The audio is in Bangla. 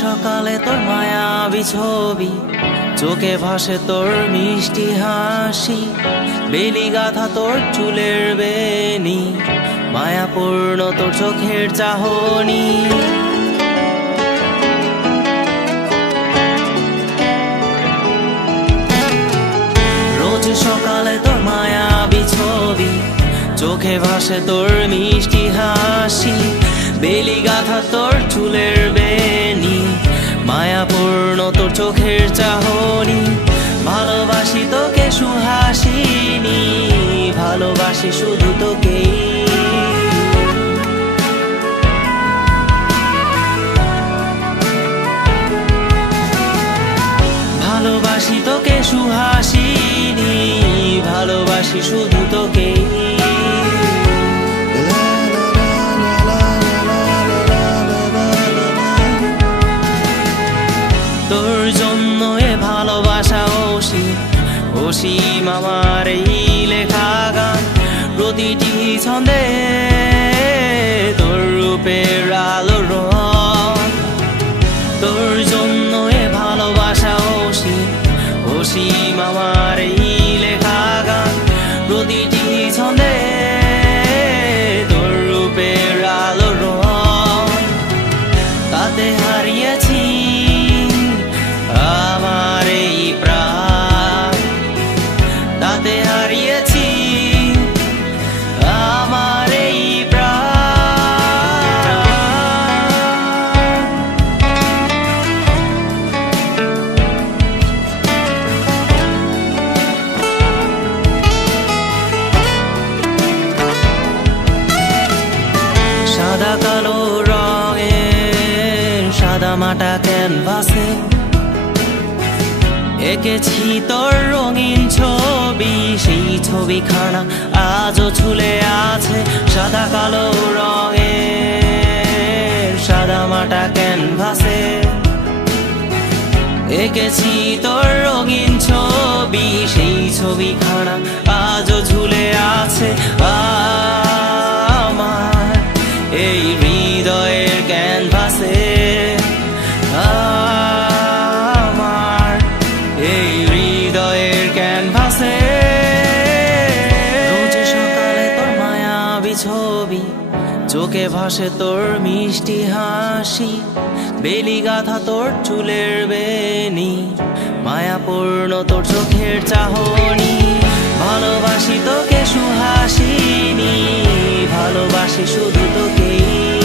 সকালে তোর মায়াবী ছবি, চোখে ভাসে তোর মিষ্টি হাসি, বেলি গাথা তোর চুলের বেনি, মায়াপূর্ণ তোর চোখের চাহনি। রোজ সকালে তোর মায়াবী ছবি, চোখে ভাসে তোর মিষ্টি হাসি, বেলি গাথা তোর চুলের বেনি, মায়াপূর্ণ তোর চোখের চাহনি। ভালোবাসি তোকে সুহাসিনী, ভালোবাসি শুধু তোকেই। ভালোবাসি তোকে সুহাসিনী, ভালোবাসি শুধু তোকেই। তোর জন্য এ ভালোবাসা অসীম, অসীম আমার এই লেখা গান। প্রতিটি ছন্দে তোর রূপের আলো রং। তোর জন্য এ ভালোবাসা অসীম, অসীম আমার এই লেখা গান। প্রতিটি ছন্দে তোর রূপের আলো রং। তাতে হারিয়েছি আমার এই প্রাণ, তাতে হারিয়েছি আমার এই প্রাণ। সাদা কালো রঙের সাদা মাটা ক্যানভাসে এঁকেছি তোর রঙিন ছবি, সেই ছবিখানা আজও ঝুলে আছে। সাদা কালো রঙের সাদা মাটা ক্যানভাসে এঁকেছি তোর রঙিন ছবি, সেই ছবিখানা আজও ঝুলে আছে আমার এই হৃদয়ের ক্যানভাসে। আমার এই হৃদয়ের ক্যানভাসে। রোজ সকালে তোর মায়াবী ছবি, চোখে ভাসে তোর মিষ্টি হাসি, বেলি গাথা তোর চুলের বেনি, মায়াপূর্ণ তোর চোখের চাহনি। ভালোবাসি তোকে সুহাসিনী, ভালোবাসি শুধু তোকেই।